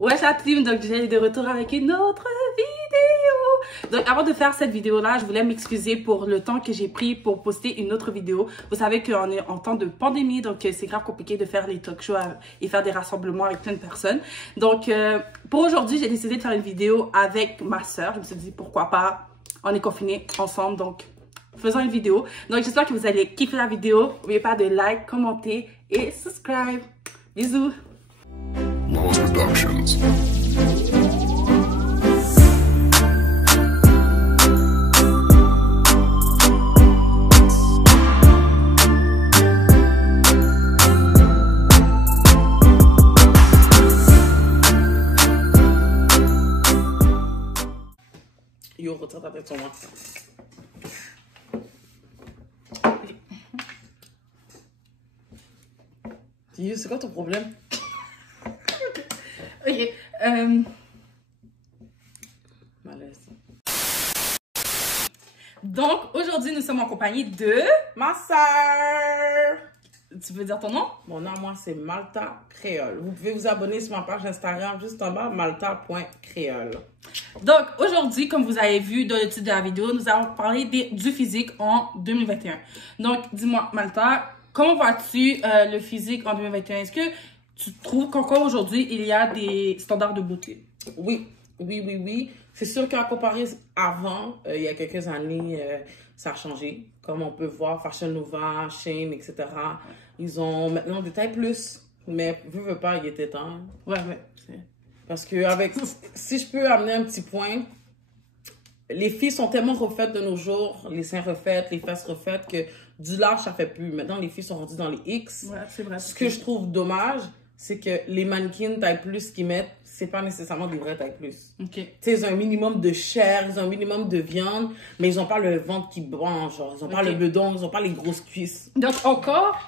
Wesh la team, donc j'ai de retour avec une autre vidéo. Donc avant de faire cette vidéo-là, je voulais m'excuser pour le temps que j'ai pris pour poster une autre vidéo. Vous savez qu'on est en temps de pandémie, donc c'est grave compliqué de faire les talk shows et faire des rassemblements avec plein de personnes. Donc pour aujourd'hui, j'ai décidé de faire une vidéo avec ma soeur. Je me suis dit pourquoi pas, on est confinés ensemble, donc faisons une vidéo. Donc j'espère que vous allez kiffer la vidéo. N'oubliez pas de like, commenter et subscribe. Bisous. Laws Productions. Yo, retire ta tête sur moi. Yo, c'est quoi ton problème? Ok, Malaise. donc aujourd'hui nous sommes en compagnie de... Ma soeur! Tu veux dire ton nom? Mon nom, moi, c'est Malta Créole. Vous pouvez vous abonner sur ma page Instagram juste en bas, malta.créole. Donc aujourd'hui, comme vous avez vu dans le titre de la vidéo, nous allons parler du physique en 2021. Donc dis-moi Malta, comment vois-tu le physique en 2021? Est-ce que tu trouves qu'encore aujourd'hui, il y a des standards de beauté? Oui. C'est sûr qu'à comparer avant, il y a quelques années, ça a changé. Comme on peut voir, Fashion Nova, Shein, etc. Ils ont maintenant des tailles plus. Mais veux pas, il était temps. Ouais. Parce que si je peux amener un petit point, les filles sont tellement refaites de nos jours, les seins refaits, les fesses refaites, que du large, ça fait plus. Maintenant, les filles sont rendues dans les X. Ouais, c'est vrai. Ce que je trouve dommage, c'est que les mannequins taille plus qu'ils mettent, c'est pas nécessairement des vrais taille plus. Ok. Tu sais, ils ont un minimum de chair, ils ont un minimum de viande, mais ils ont pas le ventre qui branche, genre, ils ont pas le bedon, ils ont pas les grosses cuisses. Donc encore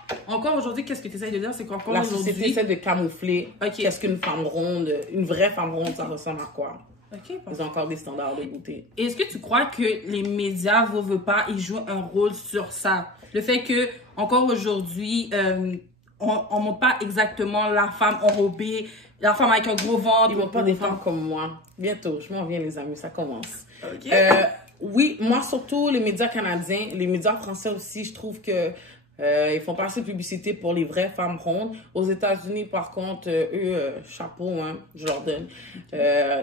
aujourd'hui, qu'est-ce que tu essaies de dire? C'est qu'encore La société aujourd'hui... essaie de camoufler Ok. qu'est-ce qu'une femme ronde, une vraie femme ronde, ça ressemble à quoi. Ok. Ils ont encore des standards de beauté. Est-ce que tu crois que les médias, veut pas, ils jouent un rôle sur ça? Le fait que, encore aujourd'hui, on montre pas exactement la femme enrobée, la femme avec un gros ventre. Ils ne pas des femmes comme moi. Bientôt, je m'en viens les amis, ça commence. Ok. Oui, moi surtout les médias canadiens, les médias français aussi, je trouve que ils font pas assez de publicité pour les vraies femmes rondes. Aux États-Unis, par contre, eux, chapeau, hein, je leur donne.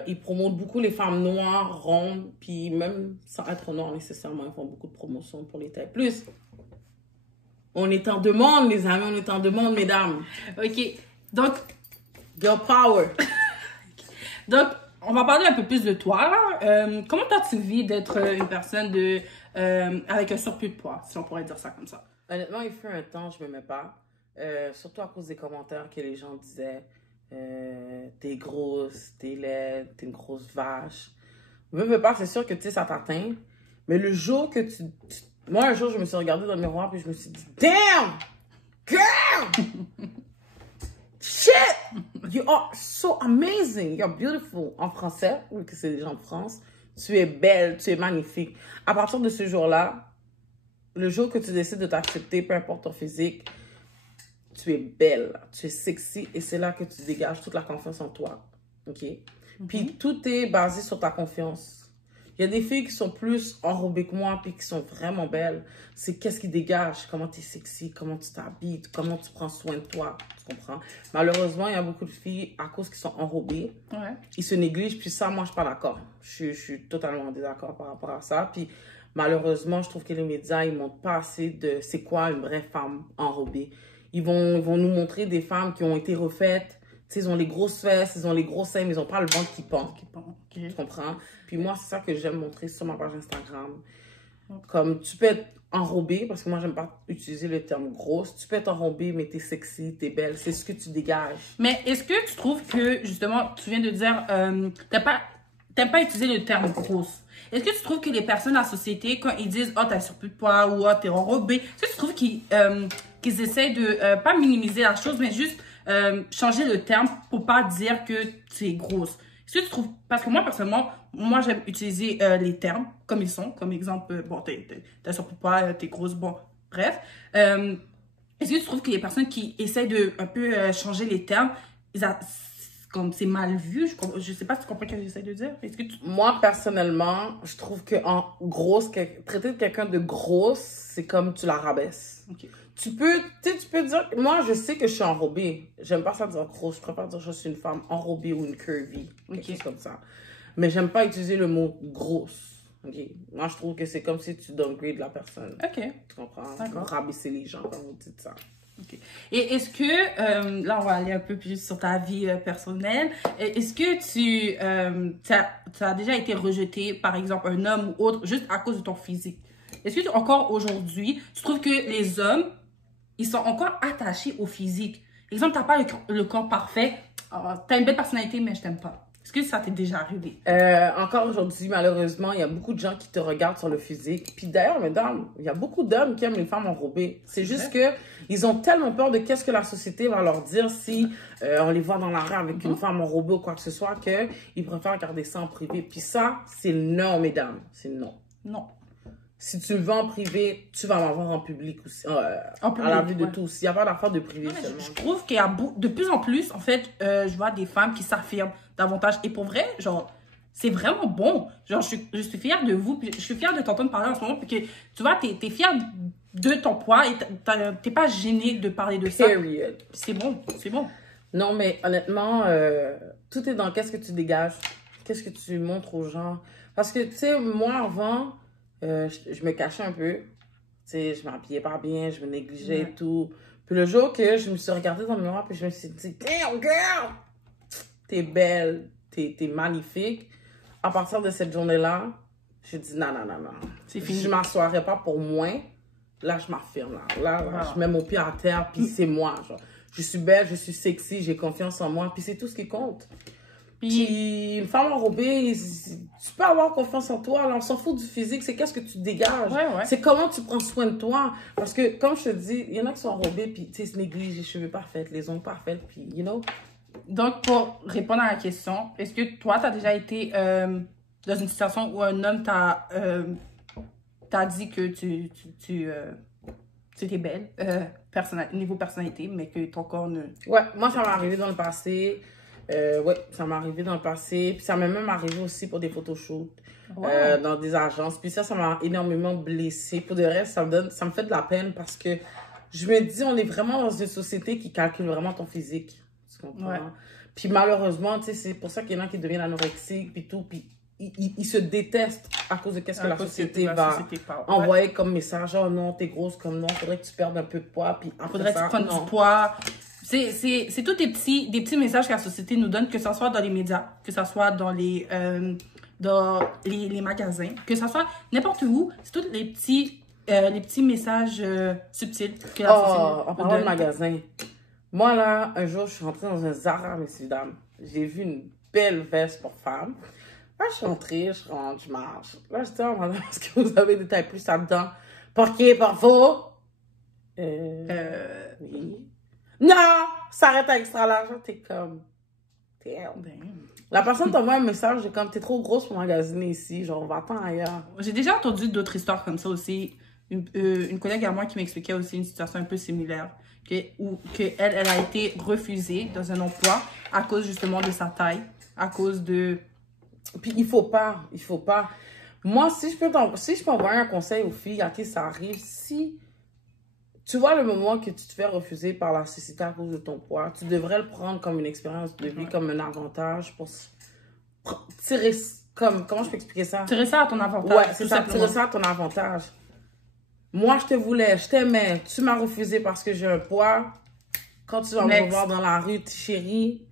Ils promotent beaucoup les femmes noires, rondes, puis même sans être noires nécessairement, ils font beaucoup de promotions pour les tailles plus. On est en demande, les amis, on est en demande, mesdames. Ok. Donc, Girl power. on va parler un peu plus de toi, là. Comment toi tu vis d'être une personne avec un surplus de poids, si on pourrait dire ça comme ça? Honnêtement, il fut un temps, je m'aimais pas. Surtout à cause des commentaires que les gens disaient. T'es grosse, t'es laide, t'es une grosse vache. Veux pas, c'est sûr que tu sais, ça t'atteint. Mais le jour que moi, un jour, je me suis regardée dans le miroir puis je me suis dit, damn! Girl! Shit! You are so amazing! You're beautiful. En français, vu que c'est des gens de France, tu es belle, tu es magnifique. À partir de ce jour-là, le jour que tu décides de t'accepter, peu importe ton physique, tu es belle, tu es sexy et c'est là que tu dégages toute la confiance en toi. OK? Puis tout est basé sur ta confiance. Il y a des filles qui sont plus enrobées que moi puis qui sont vraiment belles. C'est qu'est-ce qui dégage, comment tu es sexy, comment tu t'habilles, comment tu prends soin de toi. Tu comprends? Malheureusement, il y a beaucoup de filles, à cause qu'ils sont enrobées, ils se négligent. Puis ça, moi, je suis pas d'accord. Je suis totalement en désaccord par rapport à ça. Puis malheureusement, je trouve que les médias, ils montrent pas assez de c'est quoi une vraie femme enrobée. Ils vont nous montrer des femmes qui ont été refaites. Tu sais, ils ont les grosses fesses, ils ont les gros seins, mais ils n'ont pas le ventre qui pend. Tu comprends? Puis moi, c'est ça que j'aime montrer sur ma page Instagram. Comme tu peux être enrobée, parce que moi, j'aime pas utiliser le terme grosse. Tu peux être enrobée, mais t'es sexy, t'es belle. C'est ce que tu dégages. Mais est-ce que tu trouves que, justement, tu viens de dire, t'aimes pas utiliser le terme grosse? Est-ce que tu trouves que les personnes dans la société, quand ils disent « Oh, t'as surplus de poids » ou « Oh, t'es enrobée », est-ce que tu trouves qu'ils essaient de, pas minimiser la chose, mais juste changer le terme pour pas dire que tu es grosse? Est-ce que tu trouves... Parce que moi, personnellement, moi, j'aime utiliser les termes comme ils sont. Comme exemple, bon, t'as surplus de poids, t'es grosse, bon, bref. Est-ce que tu trouves que les personnes qui essaient de un peu changer les termes, comme c'est mal vu. Je sais pas si tu comprends ce que j'essaie de dire. Est-ce que tu... Moi, personnellement, je trouve que en grosse, traiter quelqu'un de grosse, c'est comme tu la rabaisses. Okay. Tu peux dire, moi, je sais que je suis enrobée. J'aime pas ça dire grosse. Je préfère dire que je suis une femme enrobée ou une curvy. Quelque chose comme ça. Mais j'aime pas utiliser le mot grosse. Okay. Moi, je trouve que c'est comme si tu downgrades la personne. OK. Tu comprends? Pour rabaisser les gens, comme vous dites ça. Okay. Et est-ce que, là, on va aller un peu plus sur ta vie personnelle. Est-ce que tu as déjà été rejeté, par exemple, un homme ou autre, juste à cause de ton physique? Est-ce que encore aujourd'hui, tu trouves que les hommes, ils sont encore attachés au physique? Exemple, tu n'as pas le corps parfait, tu as une belle personnalité, mais je t'aime pas. Est-ce que ça t'est déjà arrivé? Encore aujourd'hui, malheureusement, il y a beaucoup de gens qui te regardent sur le physique. Puis d'ailleurs, mesdames, il y a beaucoup d'hommes qui aiment les femmes enrobées. C'est juste que ils ont tellement peur de qu'est-ce que la société va leur dire si on les voit dans la rue avec une femme enrobée ou quoi que ce soit, qu'ils préfèrent garder ça en privé. Puis ça, c'est non, mesdames. C'est non. Non. Si tu me veux en privé, tu vas m'avoir en public aussi. En public, à la vue de tous. Il n'y a pas d'affaire de privé seulement. Je trouve qu'il y a de plus en plus, en fait, je vois des femmes qui s'affirment davantage. Et pour vrai, genre, c'est vraiment bon. Genre, je suis fière de vous. Puis je suis fière de t'entendre parler en ce moment. Parce que, tu vois, t'es fière de ton poids et t'es pas gênée de parler de ça. Period. C'est bon, c'est bon. Non, mais honnêtement, tout est dans qu'est-ce que tu dégages. Qu'est-ce que tu montres aux gens. Parce que, tu sais, moi, avant... je me cachais un peu. Tu sais, je m'habillais pas bien, je me négligeais et tout. Puis le jour que je me suis regardée dans le miroir, puis je me suis dit, damn girl, t'es belle, t'es magnifique. À partir de cette journée-là, j'ai dit, non. C'est fini. Je m'assoirais pas pour moins. Là, je m'affirme. Là, je mets mon pied à terre, puis c'est moi. Genre. Je suis belle, je suis sexy, j'ai confiance en moi, puis c'est tout ce qui compte. Puis une femme enrobée, tu peux avoir confiance en toi. Là, on s'en fout du physique, c'est qu'est-ce que tu dégages. Ouais. C'est comment tu prends soin de toi. Parce que, comme je te dis, il y en a qui sont enrobés, puis tu sais, se négligent les cheveux parfaits, les ongles parfaits, puis, you know. Donc, pour répondre à la question, est-ce que toi, tu as déjà été dans une situation où un homme t'a dit que tu étais belle, niveau personnalité, mais que ton corps ne... Ouais, moi, ça m'est arrivé dans le passé. Ça m'est arrivé dans le passé. Puis ça m'est même arrivé aussi pour des photoshoots dans des agences. Puis ça m'a énormément blessée. Pour de reste, ça me fait de la peine parce que je me dis, on est vraiment dans une société qui calcule vraiment ton physique. Tu comprends? Ouais. Puis malheureusement, tu sais, c'est pour ça qu'il y en a qui deviennent anorexiques, puis tout. Puis ils se détestent à cause de qu'est-ce que la société va envoyer comme message. Oh non, t'es grosse comme non, faudrait que tu perdes un peu de poids. Puis faudrait que tu prennes du poids. C'est tous des petits messages que la société nous donne, que ce soit dans les médias, que ce soit dans les magasins, que ce soit n'importe où. C'est tous les petits messages subtils que la société nous donne. En parlant de magasin, moi là, un jour, je suis rentrée dans un Zara, messieurs dames. J'ai vu une belle veste pour femme. Là, je suis rentrée, je marche. Là, je dis, oh madame, est-ce que vous avez des tailles plus là-dedans? Pour qui? Pour vous? Oui. Non! S'arrête à extra large. T'es comme... Damn. La personne t'envoie un message, j'ai comme, t'es trop grosse pour magasiner ici. Genre, va-t'en ailleurs. J'ai déjà entendu d'autres histoires comme ça aussi. Une collègue à moi qui m'expliquait aussi une situation un peu similaire. Elle a été refusée dans un emploi à cause justement de sa taille. À cause de... Puis il faut pas. Moi, si je peux envoyer un conseil aux filles à qui ça arrive, si... Tu vois le moment que tu te fais refuser par la société à cause de ton poids, tu devrais le prendre comme une expérience de vie, comme un avantage pour tirer... Comment je peux expliquer ça? Tirer ça à ton avantage. Ouais, c'est ça, tirer ça à ton avantage. Moi, je te voulais, je t'aimais, tu m'as refusé parce que j'ai un poids. Quand tu vas me revoir dans la rue, chérie,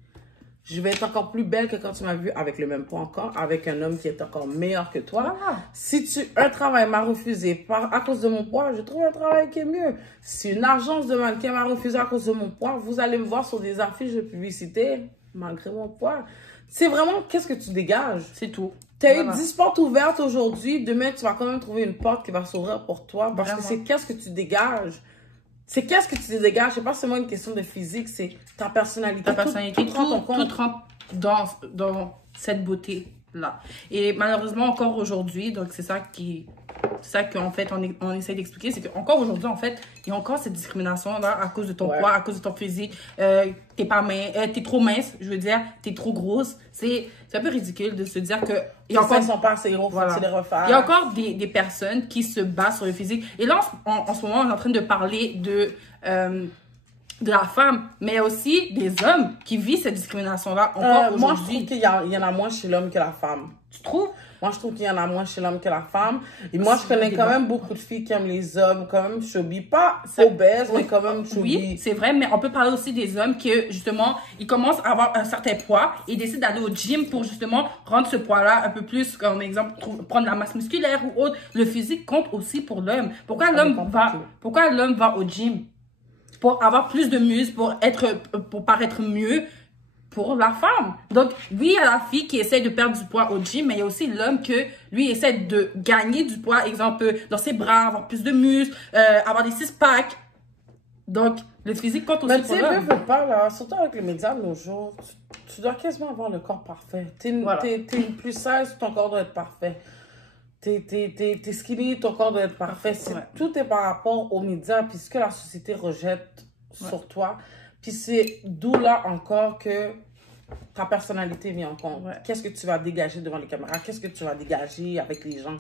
je vais être encore plus belle que quand tu m'as vu avec le même poids encore, avec un homme qui est encore meilleur que toi. Ah. Si un travail m'a refusé à cause de mon poids, je trouve un travail qui est mieux. Si une agence de mannequin m'a refusé à cause de mon poids, vous allez me voir sur des affiches de publicité malgré mon poids. C'est vraiment qu'est-ce que tu dégages. C'est tout. Tu as eu 10 portes ouvertes aujourd'hui. Demain, tu vas quand même trouver une porte qui va s'ouvrir pour toi parce que c'est qu'est-ce que tu dégages. C'est qu'est-ce que tu dégages. C'est pas seulement une question de physique, c'est ta personnalité. Ta personnalité, tout rentre dans cette beauté. là. Et malheureusement, encore aujourd'hui, donc c'est ça qu'en fait, on essaie d'expliquer, c'est qu'encore aujourd'hui, en fait, il y a encore cette discrimination-là à cause de ton poids, à cause de ton physique. T'es trop mince, je veux dire, t'es trop grosse. C'est un peu ridicule de se dire que... Ils sont pas assez gros, faut les refaire. Il y a encore des personnes qui se basent sur le physique. Et là, en ce moment, on est en train de parler de la femme, mais aussi des hommes qui vivent cette discrimination-là encore aujourd'hui. Moi, je trouve qu'il y en a moins chez l'homme que la femme. Tu trouves? Moi, je trouve qu'il y en a moins chez l'homme que la femme. Et moi, je connais quand même beaucoup de filles qui aiment les hommes, quand même chubby. Pas obèses, mais quand même chubby. Oui, c'est vrai, mais on peut parler aussi des hommes qui, justement, ils commencent à avoir un certain poids et décident d'aller au gym pour, justement, rendre ce poids-là un peu plus, comme exemple, prendre la masse musculaire ou autre. Le physique compte aussi pour l'homme. Pourquoi l'homme va au gym? Pour avoir plus de muscles, pour paraître mieux pour la femme. Donc, oui, il y a la fille qui essaie de perdre du poids au gym, mais il y a aussi l'homme que, lui, essaie de gagner du poids, exemple, dans ses bras, avoir plus de muscles, avoir des six-packs. Donc, le physique compte aussi pour l'homme. Mais tu sais, pas, là, surtout avec les médias de nos jours, tu dois quasiment avoir le corps parfait. T'es une plus sage, ton corps doit être parfait. T'es skinny, ton corps doit être parfait. Tout est par rapport aux médias, puis ce que la société rejette sur toi. Puis c'est d'où là encore que ta personnalité vient en compte. Qu'est-ce que tu vas dégager devant les caméras? Qu'est-ce que tu vas dégager avec les gens?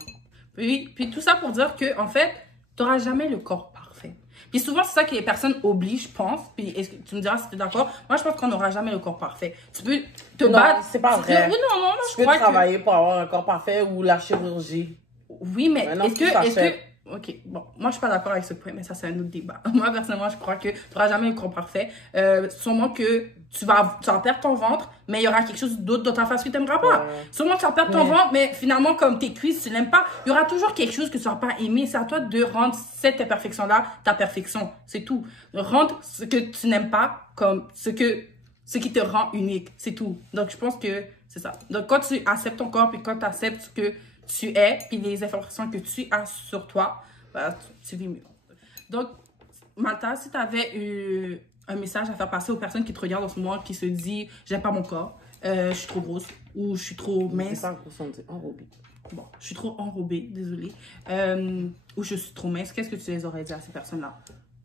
Puis tout ça pour dire que, en fait, tu n'auras jamais le corps parfait. Puis souvent, c'est ça que les personnes oublient, je pense. Puis est-ce que tu me diras si tu es d'accord? Moi, je pense qu'on n'aura jamais le corps parfait. Tu peux te battre. C'est pas vrai. Oui, non, tu peux travailler pour avoir un corps parfait ou la chirurgie. Oui, mais est-ce que... Ok, bon, moi je suis pas d'accord avec ce point, mais ça c'est un autre débat. Moi personnellement, je crois que tu n'auras jamais le corps parfait. Sûrement que tu vas perdre ton ventre, mais il y aura quelque chose d'autre dans ta face que tu n'aimeras pas. Sûrement que tu vas perdre ton ventre, mais finalement, comme tes cuisses, tu l'aimes pas, il y aura toujours quelque chose que tu vas pas aimer. C'est à toi de rendre cette imperfection-là ta perfection. C'est tout. Rendre ce que tu n'aimes pas comme ce qui te rend unique. C'est tout. Donc je pense que c'est ça. Donc quand tu acceptes ton corps, puis quand tu acceptes ce que tu es, puis les informations que tu as sur toi, bah, tu vis mieux. Donc, Malta, si tu avais eu un message à faire passer aux personnes qui te regardent en ce moment, qui se disent « J'aime pas mon corps, je suis trop grosse » ou « Je suis trop mince ». C'est pas enrobée. Bon, je suis trop enrobée, désolée. Ou « Je suis trop mince ». Qu'est-ce que tu les aurais dit à ces personnes-là?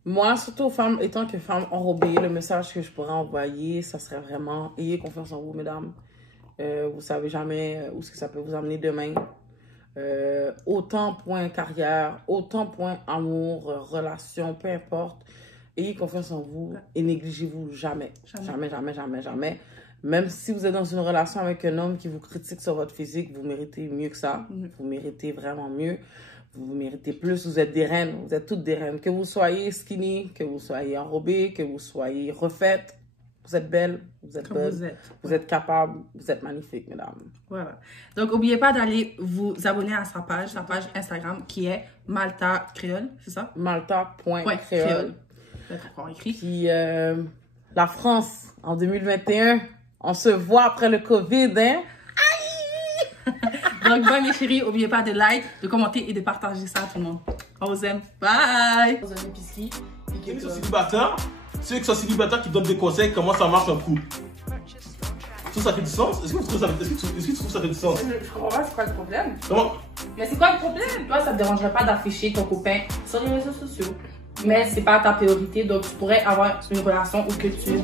Moi, surtout aux femmes, étant que femme enrobée, le message que je pourrais envoyer, ça serait vraiment « Ayez confiance en vous, mesdames. Vous savez jamais où ce que ça peut vous amener demain. » Autant point carrière, autant point amour, relation, peu importe. Ayez confiance en vous et négligez-vous jamais. Jamais, jamais, jamais, jamais. Même si vous êtes dans une relation avec un homme qui vous critique sur votre physique, vous méritez mieux que ça. Vous méritez vraiment mieux. Vous méritez plus. Vous êtes des reines. Vous êtes toutes des reines. Que vous soyez skinny, que vous soyez enrobée, que vous soyez refaite. Vous êtes belle, vous êtes bonne, vous êtes capable, vous êtes magnifique, mesdames. Voilà. Donc, n'oubliez pas d'aller vous abonner à sa page Instagram qui est Malta Créole, c'est ça? Malta.créole. D'accord, écrit. Puis, la France, en 2021, on se voit après le COVID, hein? Donc, bye mes chéris, n'oubliez pas de like, de commenter et de partager ça à tout le monde. On vous aime. Bye! Ceux qui sont célibataires qui donnent des conseils comment ça marche en couple. Ça fait du sens? Est-ce que tu trouves ça fait du sens? Je comprends pas, c'est quoi le problème? Comment? Mais c'est quoi le problème? Toi, ça te dérangerait pas d'afficher ton copain sur les réseaux sociaux. Mais c'est pas ta priorité, donc tu pourrais avoir une relation où que tu...